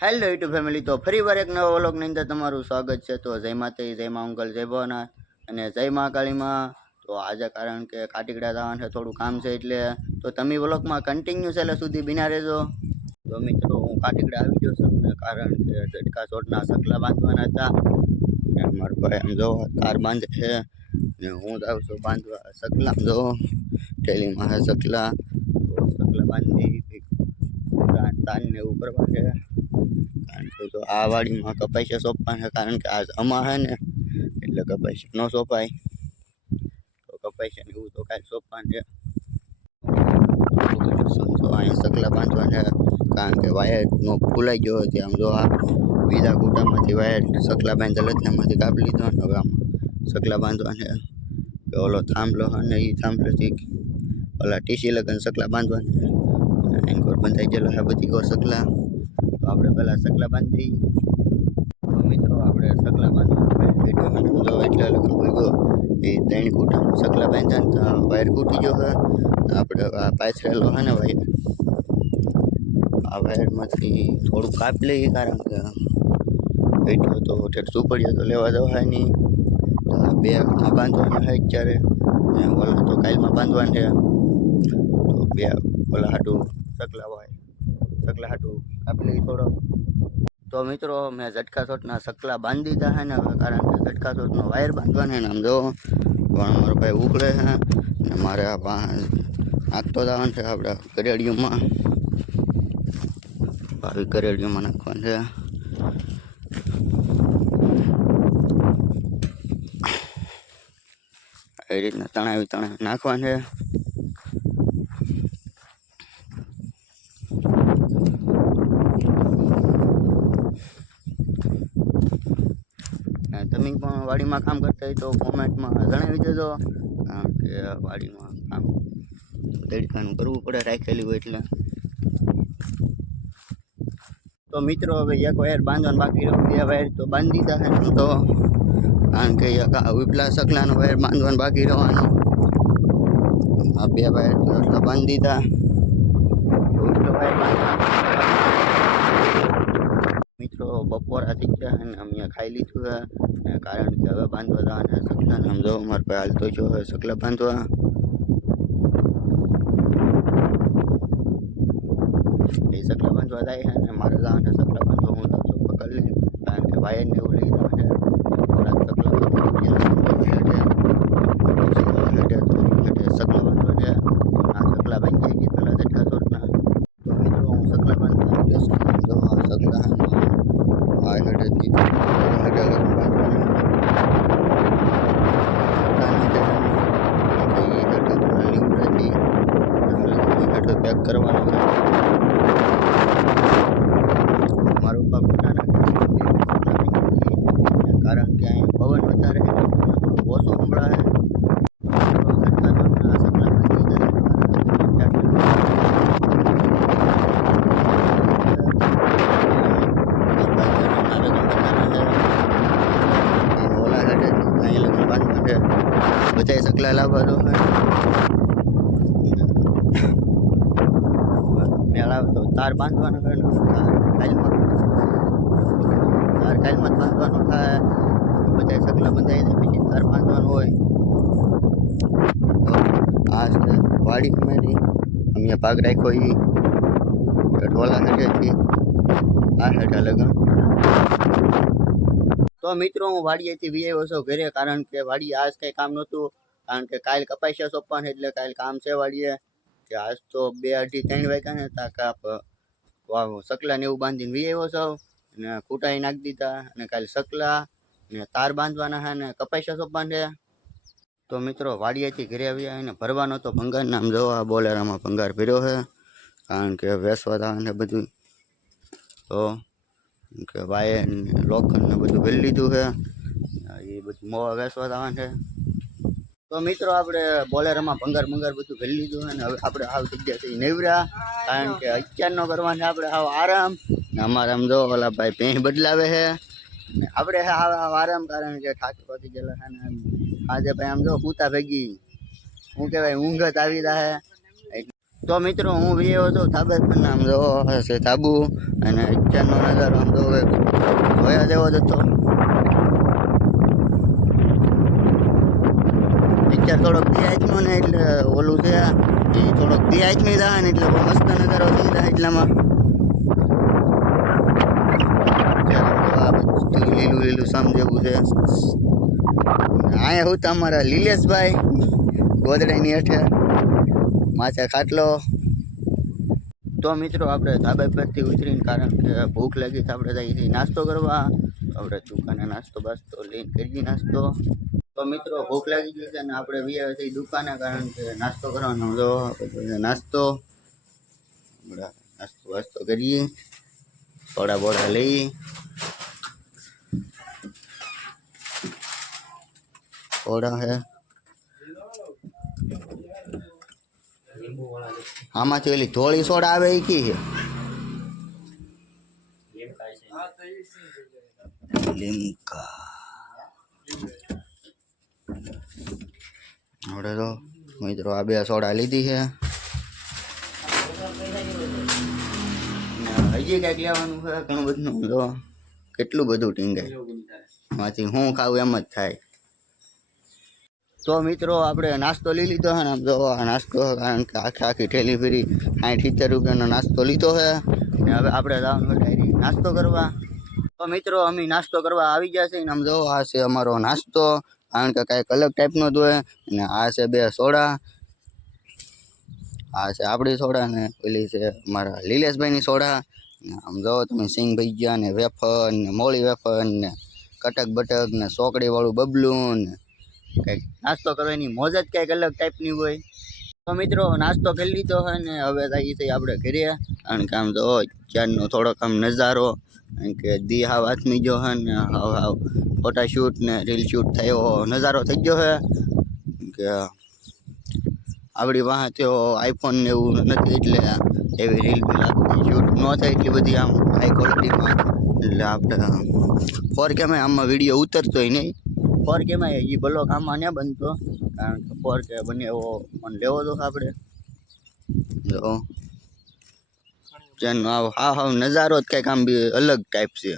Hello YouTube family, તો ફરી વાર એક નવા વ્લોગની અંદર તમારું સ્વાગત છે। તો જય માતાજી, જય મા અંકલ, જય ભવનાથ અને જય મા કાળીમાં। તો આજે કારણ કે કાટીકડા જવાનું છે, થોડું કામ છે એટલે તો તમે વ્લોગમાં કન્ટિન્યુ છેલ્લે સુધી બિના રહેજો। તો મિત્રો હું કાટીકડા આવી ગયો છું ને કારણ કે ઝટકા ચોટના સકલા બાંધવાના હતા ને મારો ભાઈ આમ જો તાર બાંધે છે ને હું જાઉં છું બાંધવા સકલા। જો ટેલીમાં છે સકલા, તો સકલા બાંધી તારને એવું કરવા છે કારણ કે તો આ વાડીમાં કપાસિયા સોંપવા છે કારણ કે આજ અમા છે ને એટલે કપાસિયા ન સોંપાય, તો કપાસિયા એવું તો કાંઈ સોંપવાનું છે। તો અહીં સકલા બાંધવા છે કારણ કે વાયર નો ફૂલાઈ ગયો હતી। આમ જો આ બીજા કૂટામાંથી વાયર સકલા બાંધેલ જ એમાંથી કાપી લીધો ને હવે આમ સકલા બાંધવા છે કે ઓલો થાંભલો અને એ થાંભલેથી ઓલા ટીસી લગન સકલા બાંધવા છે। એનકોર બંધાઈ ગયેલો છે બધી કોર સકલા, તો આપણે પહેલાં સકલા બાંધી દઈએ। તો મિત્રો આપણે સકલા બાંધવા જો એટલે લગન ભેગો એ 3 કૂટામાં સકલા બાંધ્યા ને વાયર કૂટી ગયો છે। આપણે આ પાછળેલો છે ને વાયર, આ વાયરમાંથી થોડુંક કાપી લઈએ કારણ કે એટલો તો ઠેઠ સુપડીએ તો લેવા જવાય નહીં। તો આ 2 બાંધવાના છે અત્યારે ને ઓલા તો કાલમાં બાંધવાના છે, તો 2 ઓલા હાટું સકલા હાટું કાપી લઈએ થોડો। તો મિત્રો મેં ઝટકા શોટના સકલા બાંધી દીધા છે ને હવે કારણ કે ઝટકા શોટનો વાયર બાંધવાનો ને આમ જો પણ મારો ભાઈ ઉકળે છે ને મારે આ નાખતો જવાનું છે આપણે કરેડિયુંમાં, આવી કરેડિયુંમાં નાખવાનું છે। એ રીતના તણાવી નાખવાનું છે। તમે પણ વાડીમાં કામ કરતા હોય તો કોમેન્ટમાં જણાવી દેજો કારણ કે વાડીમાં કામ તડકાનું કરવું પડે રાખેલી હોય એટલે। તો મિત્રો હવે એક વાયર બાંધવાનું બાકી રહ્યો, 2 વાયર તો બાંધી દીધા છે એમ તો કારણ કે ઉપલા સકલાનો વાયર બાંધવાનું બાકી રહેવાનો। આ 2 વાયર તો બાંધી દીધા, ઉપલો વાયર બાંધવાનો। મિત્રો બપોરા થઈ ગયા અને અમે ખાઈ લીધું છે કારણ કે હવે બાંધવા જવાના સકલા। આમ જો મારા ભાઈ હાલતો જો સકલા બાંધવા, એ સકલા બાંધવા જાય છે ને મારે જવાના સકલા બાંધવા હું જાઉં છું પકડ લઈને કારણ કે વાયર ને એવું લઈ જવા છે। સકલા બાંધવા છે, આ સકલા બાંધી ગઈ પેલા ઝટકા ચોટના। તો મિત્રો હું સકલા બાંધવા જો સકલા આ હેઠેથી પેક કરવાનો છે। મારો પગ કારણ કે અહીં પવન વધારે થોડું ઓછું સંભળાય। બધા સકલા લાવવા દો મેળા તો તાર બાંધવાનો હોય તાર કાલમાં જ બાંધવાનો થાય, બધા સકલા બંધાઈ જાય પછી તાર બાંધવાનું હોય। આ છે વાડી મેળી અમે ભાગ રાખ્યો એ ઢોલા હેઠેથી આ હેઠા લગન। તો મિત્રો હું વાડીએથી વી આવ્યો છું ઘરે કારણ કે વાડી આજ કંઈ કામ નહોતું કારણ કે કાલ કપાસિયા સોંપવાનું એટલે કાલ કામ છે વાડીએ કે આજ તો 2, 2:30, 3 વાગ્યા ને તાકાપ સકલા ને એવું બાંધીને વી આવ્યો છું અને કૂટાઈ નાખી દીધા અને કાલ સકલા ને તાર બાંધવાના છે ને કપાસિયા સોંપવાના છે। તો મિત્રો વાડીએથી ઘરે આવ્યા અને ભરવાનો તો ભંગાર નામ જોવા બોલેરામાં ભંગાર ભર્યો છે કારણ કે વેસવા ને બધું, તો કે વાયર લોખંડ ને બધું ભરી લીધું છે એ બધું મોવા વેસવા જવાનું છે। તો મિત્રો આપણે બોલેરામાં ભંગાર બધું ભરી લીધું છે ને હવે આપણે હાવ જગ્યા છે નેવરા કારણ કે અત્યારનો કરવાનો આપણે હાવ આરામ ને અમારે આમ જો ઓલા ભાઈ ભેંસ બદલાવે છે ને આપણે હાવ આરામ કારણ કે થાકી પાકી ગયેલા છે ને આજે ભાઈ આમ જો કૂતા ભેગી શું કહેવાય ઊંઘ જ આવી રહ્યા। તો મિત્રો હું વિયો હતો ધાબે પર આમ જો છે ધાબુ અને અત્યારનો નજારો આમ જો જોયા જેવો જ હતો. અત્યારે થોડોક દિયાજનો ને એટલે ઓલું છે એ થોડોક દિયાજની થાય ને એટલે બહુ મસ્ત નજારો થઈ જાય એટલામાં. લીલું લીલું સમજેવું છે. અહીંયા હું તમારા લીલેશભાઈ ગોદડાની હેઠે માથે ખાટલો. તો મિત્રો આપણે ધાબા પરથી ઉતરીને કારણ કે ભૂખ લાગી તો આપણે જઈએ નાસ્તો કરવા. આપણે દુકાને નાસ્તો બાસ્તો લઈને કરીએ નાસ્તો. તો મિત્રો ભૂખ લાગી ગઈ છે અને આપણે વ્યા થઈ દુકાને કારણ કે નાસ્તો કરવાનો જો નાસ્તો વાસ્તો કરીએ સોડા બોડા લઈએ. સોડા હે આમાંથી ઓલી થોડી સોડા આવે એ કી છે લીમકા. હવે તો મિત્રો આ બે સોડા લીધી છે. હજી કંઈક લેવાનું છે ઘણું બધું. જો કેટલું બધું ટીંગાય માંથી હું ખાવું એમ જ થાય. તો મિત્રો આપણે નાસ્તો લઈ લીધો છે ને આમ જો આ નાસ્તો કારણ કે આખી ઠેલી ફેરી 60-70 રૂપિયાનો નાસ્તો લીધો છે ને હવે આપણે જવાનું ડાયરી નાસ્તો કરવા. તો મિત્રો અમે નાસ્તો કરવા આવી ગયા છે ને આમ જો આ છે અમારો નાસ્તો કારણ કે કાંઈક અલગ ટાઈપનો જ હોય. અને આ છે 2 સોડા. આ છે આપણી સોડા ને પેલી છે અમારા લીલેશભાઈની સોડા. આમ જો તમે સિંગ ભજીયા ને વેફર ને મોળી વેફર ને કટક બટક ને સોકડીવાળું બબલું ને કંઈક નાસ્તો કરવાની મોજ જ કંઈક અલગ ટાઈપની હોય. તો મિત્રો નાસ્તો કરી લીધો હોય ને હવે જઈએ છીએ આપણે ઘરે કારણ કે આમ તો ચારનો થોડોક આમ નજારો કારણ કે દી હાવ હાથમી ગયો હોય ને હાવ ફોટા શૂટ ને રીલ શૂટ થયો નજારો થઈ ગયો છે કે આપણી પાસે તો આઈફોન ને એવું નથી એટલે એવી રીલ બી શૂટ ન થાય એટલી બધી આમ હાઈ ક્વોલિટીમાં. એટલે આપણે 4K આમાં વિડીયો ઉતરતોય નહીં. 4K એ બ્લોક આમાં ન બનતો કારણ કે 4K બને એવો મને લેવો તો આપણે જો જેનો હાવ નજારો જ કંઈક આમ બી અલગ ટાઈપ છે.